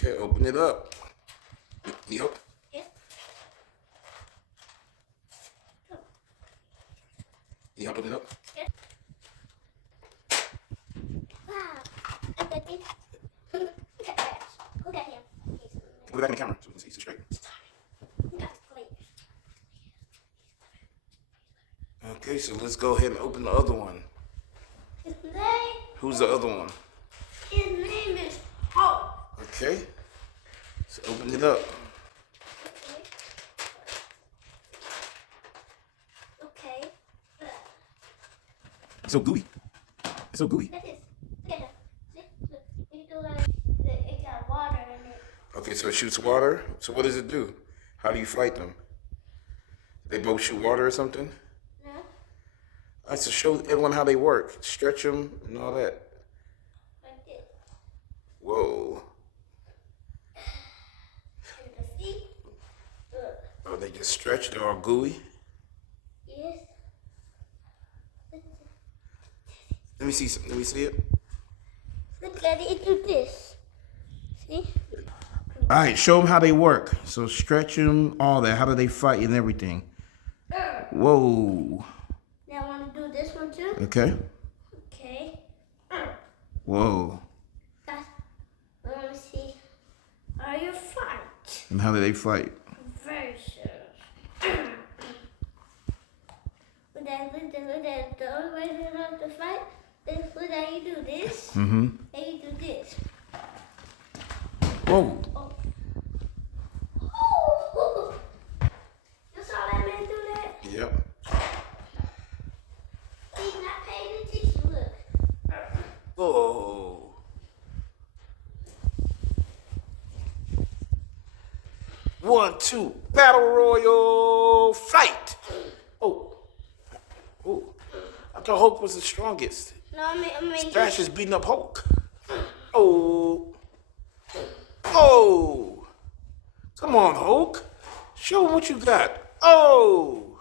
Okay, open it up. Yep. Yeah. You open it up? Yeah. Wow. I got this. Look at him. Put it back in the camera so we can see straight. Okay, so let's go ahead and open the other one. His name? Who's the other one? His name is Hulk. Okay. So open it up. Okay. It's so gooey. It's so gooey. Look at this. Look at him. See? Look. You do like it got water in it. Okay, so it shoots water. So what does it do? How do you fight them? They both shoot water or something? No. I have to show everyone how they work. Stretch them and all that. Like this. Whoa. And the feet. Look. Oh, they just stretch. They're all gooey. Yes. Let me see. Let me see it. Look at it do this. See? All right, show them how they work. So stretch them, all that. How do they fight and everything? Whoa. Now I want to do this one too. Okay. Okay. Whoa. Let me see. How you fight? And how do they fight? Versus. Look at the only way to know to fight. Look how you do this. Mm-hmm. And you do this. Whoa. Oh. Oh. You saw that man do that? Yep. He's not paying attention. Look. Whoa. One, two, battle royal, fight. Oh. Oh. I thought Hulk was the strongest. No, I mean. Smash is beating up Hulk. Oh. Oh. Come on, Hulk. Show 'em what you got. Oh.